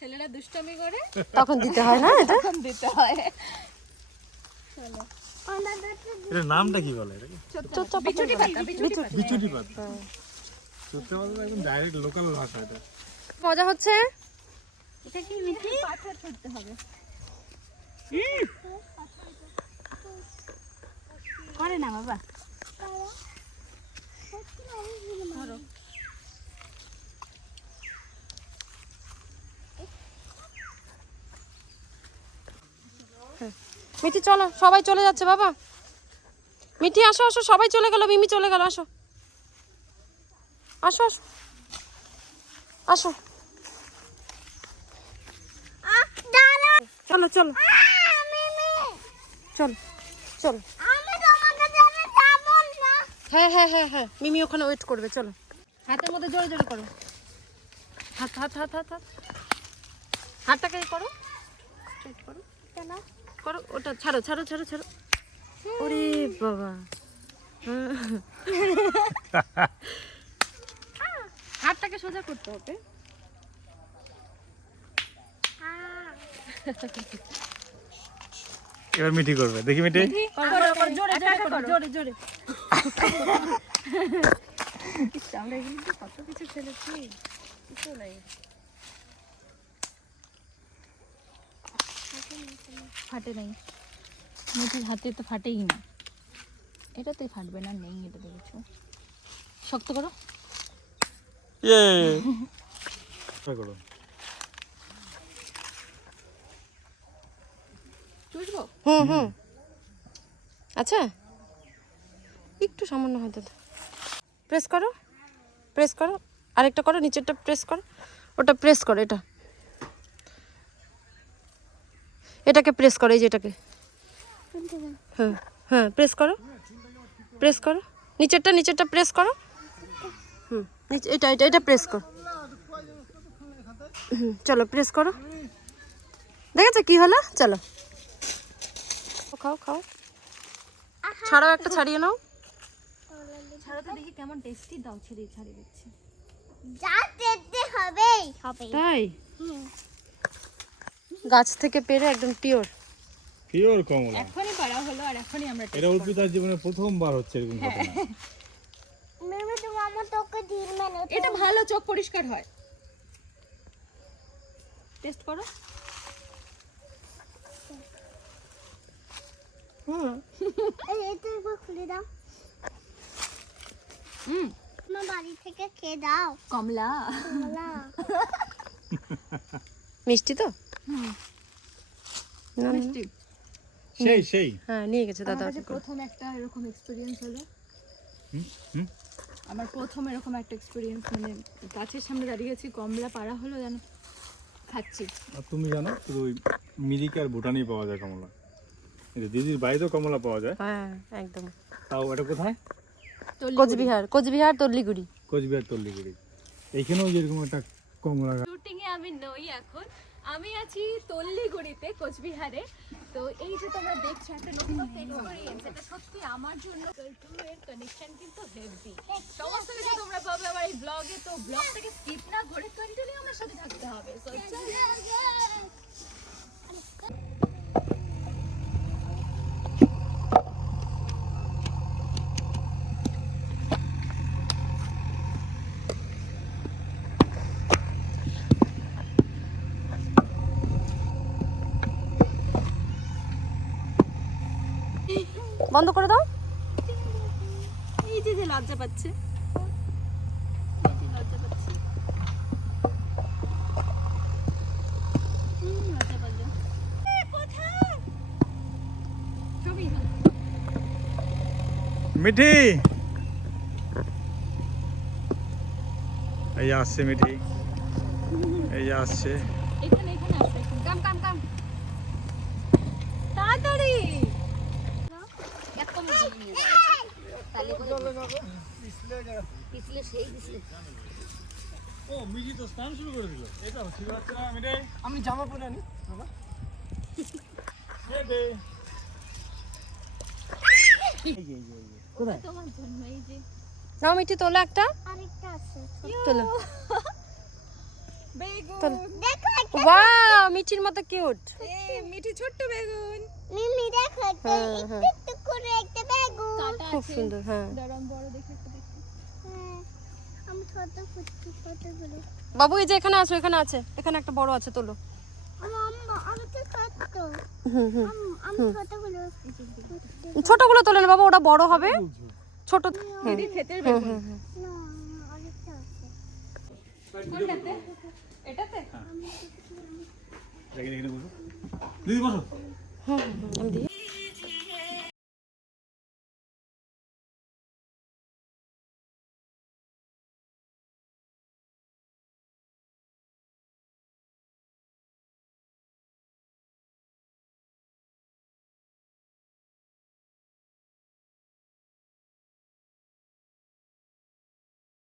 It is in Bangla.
ছেলেরা দুষ্টমি করে তখন দিতে হয় না, এটা তখন দিতে হয়। চলো, এর নামটা কি বলে এটাকে? বিচুটি পাতা, বিচুটি পাতা। বিচুটি পাতা। সত্যি বলতে একদম ডাইরেক্ট লোকাল ভাষা এটা। মজা হচ্ছে। এটা কি মিঠি? পাথর করতে হবে। করে না বাবা। করো। মিঠি চলো, সবাই চলে যাচ্ছে বাবা। মিঠি আসো আসো, সবাই চলে গেল, মিমি চলে গেল, আসো আসো আসো আসো, চলো চলো চলো চলো। হ্যাঁ হ্যাঁ হ্যাঁ হ্যাঁ, মিমি ওখানে ওয়েট করবে, চলো। হাতের মধ্যে জোরে জোরে করো, হাত হাত হাত হাত হাত, হাতটাকে করো, স্ট্রেট করো করো, ওটা ছাড়ো ছাড়ো ছাড়ো ছাড়ো। ওরে বাবা, হাতটাকে সোজা করতে হবে। এবার মিঠি করবে, দেখি মিঠি। জোরে জোরে করো, জোরে জোরে। আমরা এগুলো কত কিছু খেলেছি, কিছু নাই। ফাটে নাই, মিঠির হাতে তো ফাটেই না। এটাতে ফাটবে না, নেই এটা দেখেছো। শক্ত করো। ইয়ে করো। চুষবো। হুম হুম, আচ্ছা একটু সামান্য হতে দাও। প্রেস করো, প্রেস করো, আরেকটা করো, নিচেরটা প্রেস করো, ওটা প্রেস করো, এটাকে প্রেস করো, এই যে এটাকে, হ্যাঁ হ্যাঁ প্রেস করো, প্রেস করো, নিচেরটা প্রেস করো। হুম, এটা এটা এটা প্রেস করো। হুম, চলো প্রেস করো। দেখেছো কি হলো? চলো খাও খাও, ছাড়াও, একটা ছাড়িয়ে নাও। ছাড়া তো দেখি কেমন টেস্টি, দাও ছেড়ে ছাড়িয়ে দিচ্ছি। যা দিতে হবে হবে। তাই গাছ থেকে পেরে একদম পিওর পিওর কমলা। এখনই পারা হলো আর এখনই আমরা এটা অর্পিতার জীবনে প্রথমবার হচ্ছে এরকম ঘটনা। মেমে তুমি আমার তোকে দিল মানে এটা ভালো, চোখ পরিষ্কার হয়। টেস্ট করো। এটা একবার খুলে দাও। হুম, আমার বাড়ি থেকে খেয়ে দাও কমলা। কমলা। মিষ্টি তো। হুম, না, না, মিষ্টি। সেই সেই। হ্যাঁ নিয়ে গেছে দাদা। আমার কাছে প্রথম একটা এরকম এক্সপেরিয়েন্স হলো। হুম হুম। আমার প্রথম এরকম একটা এক্সপেরিয়েন্স, মানে গাছের সামনে দাঁড়িয়ে গেছি, কমলা পাড়া হলো, যেন খাচ্ছি। আর তুমি জানো শুধু ওই মিরিক আর ভুটানেই পাওয়া যায় কমলা। এই যে দিদির বাড়িতেও কমলা পাওয়া যায়, হ্যাঁ একদম। তাও এটা কোথায়? কোচবিহার, কোচবিহার তল্লিগুড়ি। কোচবিহার তল্লিগুড়ি। এইখানেও যেরকম একটা কমলা গাছ। শুটিং এ আমি নই এখন, আমি আছি তল্লিগুড়িতে, কোচবিহারে। তো এই যে তোমরা দেখছো একটা নতুন এক্সপেরিয়েন্স, এটা সত্যি আমার জন্য এর কানেকশন কিন্তু হেভি। সমস্ত কিছু তোমরা পাবে আমার এই ব্লগে, তো ব্লগটাকে স্কিপ না করে কন্টিনিউ আমার সাথে থাকতে হবে। সো বন্ধ করে দাও। এই যে লজ্জা পাচ্ছে, লজ্জা পাচ্ছে, লজ্জা পাচ্ছে। কোথায় ছবি? মিঠি, এই আসছে মিঠি, এই আসছে। এখানে এখানে আসো, এখানে কাম কাম কাম, তাড়াতাড়ি। একদম নিয়ে যাও, তাহলে পিছলে সেই পিছলে। ও মিঠি তো স্নান শুরু করে দিল। এটা হচ্ছে বাচ্চা মিঠি। আমি জামা পরে আনি বাবা। কোথায়? তোমার জন্য এই যে নাও মিঠি তোলো একটা, আরেকটা আছে। তোলো। বেগুন দেখো ওয়াও মিঠির মতো কিউট। মিঠি ছোট্ট বেগুন মিমি দেখো একটা হ্যাঁ, হ্যাঁ। একটু করে একটা বেগুন কাটা খুব আছে সুন্দর, হ্যাঁ। দাঁড়ান বড় দেখে একটু দেখি হ্যাঁ, আমি ছোট ফুটকি কতগুলো বাবু এই যে এখানে আছে, এখানে আছে, এখানে একটা বড় আছে, তোলো। আমি তো ছোট হুম হুম। আমি ছোটগুলো ছোটগুলো তোলে না বাবা, ওটা বড় হবে। ছোট দিদি ক্ষেতের বেগুন না অনেকটা আছে কোনটাতে এটাতে দেখি দেখি বসো দিদি বসো। আমি দিই।